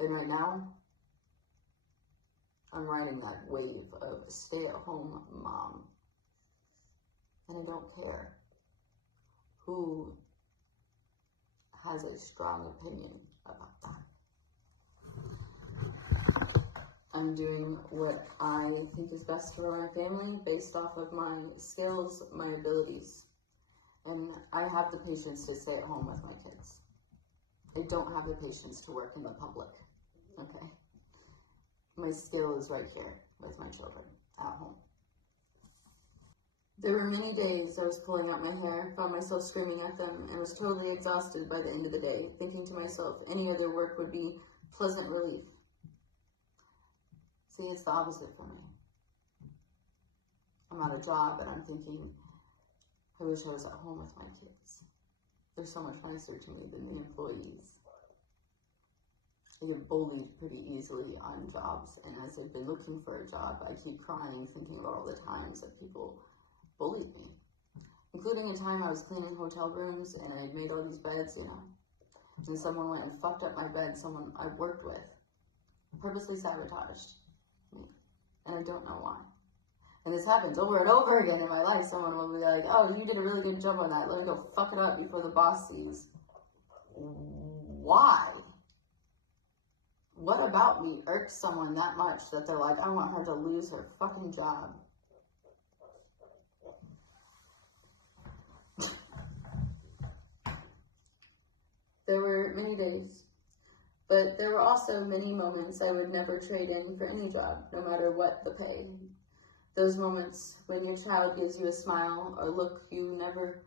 And right now, I'm riding that wave of stay-at-home mom. And I don't care who has a strong opinion about that. I'm doing what I think is best for my family based off of my skills, my abilities. And I have the patience to stay at home with my kids. I don't have the patience to work in the public, okay? My skill is right here with my children at home. There were many days I was pulling out my hair, found myself screaming at them, and was totally exhausted by the end of the day, thinking to myself any other work would be pleasant relief. See, it's the opposite for me. I'm at a job and I'm thinking, I wish I was at home with my kids. They're so much nicer to me than the employees. I get bullied pretty easily on jobs, and as I've been looking for a job, I keep crying thinking about all the times that people bullied me, including a time I was cleaning hotel rooms and I had made all these beds, and someone went and fucked up my bed, someone I worked with, purposely sabotaged me, and I don't know why. And this happens over and over again in my life. Someone will be like, oh, you did a really good job on that, let me go fuck it up before the boss sees. Why? What about me irks someone that much that they're like, I want her to lose her fucking job? There were many days, but there were also many moments I would never trade in for any job, no matter what the pay. Those moments when your child gives you a smile, or a look you never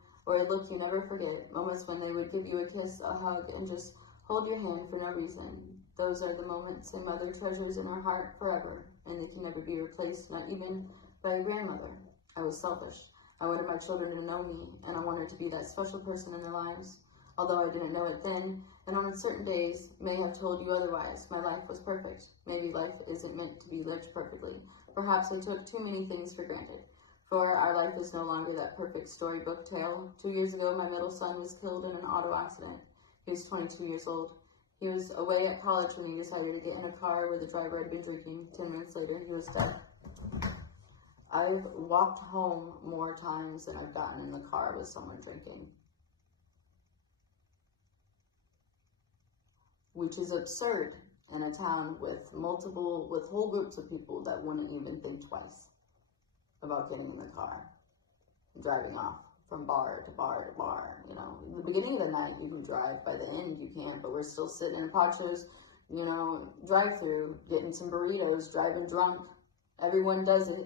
forget. Moments when they would give you a kiss, a hug, and just hold your hand for no reason. Those are the moments a mother treasures in her heart forever, and they can never be replaced, not even by a grandmother. I was selfish. I wanted my children to know me, and I wanted to be that special person in their lives. Although I didn't know it then, and on certain days may have told you otherwise, my life was perfect. Maybe life isn't meant to be lived perfectly. Perhaps I took too many things for granted. For our life is no longer that perfect storybook tale. 2 years ago, my middle son was killed in an auto accident. He was 22 years old. He was away at college when he decided to get in a car where the driver had been drinking. 10 minutes later, he was dead. I've walked home more times than I've gotten in the car with someone drinking. Which is absurd in a town with whole groups of people that wouldn't even think twice about getting in the car and driving off from bar to bar to bar. In the beginning of the night you can drive, by the end you can't, but we're still sitting in Pacho's, drive-through, getting some burritos, driving drunk. Everyone does it.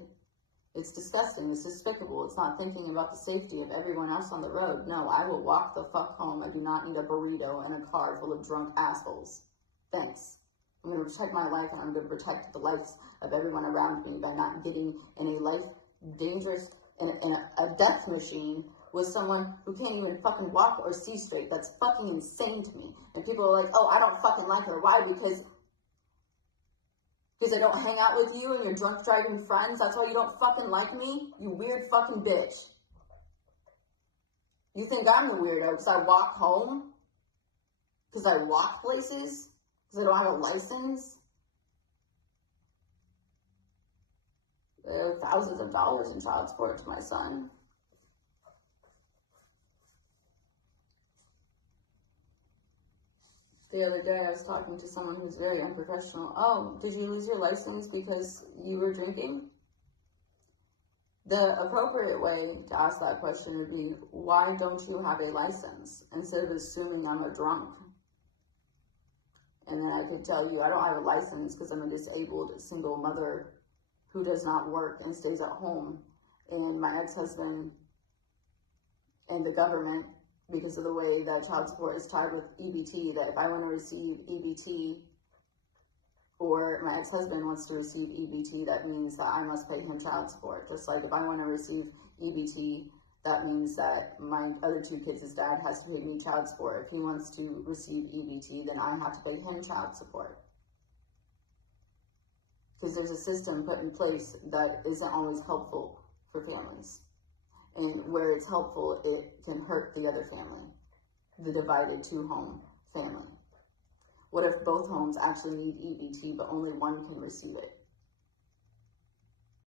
It's disgusting. It's despicable. It's not thinking about the safety of everyone else on the road. No, I will walk the fuck home. I do not need a burrito in a car full of drunk assholes. Thanks. I'm going to protect my life, and I'm going to protect the lives of everyone around me by not getting in a death machine with someone who can't even fucking walk or see straight. That's fucking insane to me. And people are like, oh, I don't fucking like her. Why? Because I don't hang out with you and your drunk driving friends? That's why you don't fucking like me? You weird fucking bitch. You think I'm the weirdo because I walk home? Because I walk places? Because I don't have a license? I owe thousands of dollars in child support to my son. The other day I was talking to someone who's very unprofessional. Oh, did you lose your license because you were drinking? The appropriate way to ask that question would be, why don't you have a license? Instead of assuming I'm a drunk. And then I could tell you I don't have a license because I'm a disabled single mother who does not work and stays at home. And my ex-husband and the government, because of the way that child support is tied with EBT, that if I want to receive EBT or my ex-husband wants to receive EBT, that means that I must pay him child support. Just like if I want to receive EBT, that means that my other two kids' dad has to pay me child support. If he wants to receive EBT, then I have to pay him child support. Because there's a system put in place that isn't always helpful for families. And where it's helpful, it can hurt the other family, the divided two-home family. What if both homes actually need EBT, but only one can receive it?